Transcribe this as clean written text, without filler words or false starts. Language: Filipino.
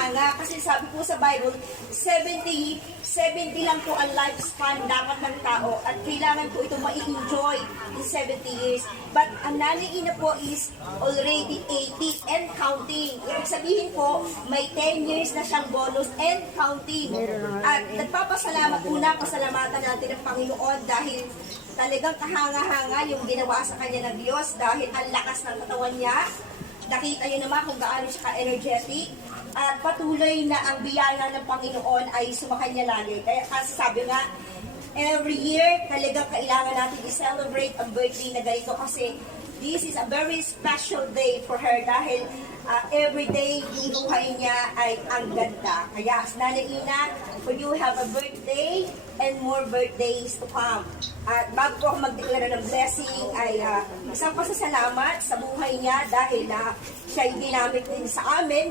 kahanga. Kasi sabi po sa Bible, 70 lang po ang lifespan dapat ng tao at kailangan po ito ma-enjoy in 70 years. But ang Nanay Ina po is already 80 and counting. Ibig sabihin po, may 10 years na siyang bonus and counting. At nagpapasalamat po na, pasalamatan natin ng Panginoon dahil talagang kahanga-hanga yung ginawa sa kanya ng Diyos dahil ang lakas ng katawan niya. Nakita niyo naman kung gaano siya ka-energetic at patuloy na ang biyaya ng Panginoon ay sumakanya lagi. Kaya kasi sabi nga, every year talagang kailangan natin i-celebrate ang birthday na ganito kasi this is a very special day for her dahil every day yung buhay niya ay ang ganda. Kaya, Nanay Ina, for you have a birthday and more birthdays to come. At bago po ako mag-declare ng blessing, ay isang pasasalamat sa buhay niya dahil siya ay ginamit din sa amin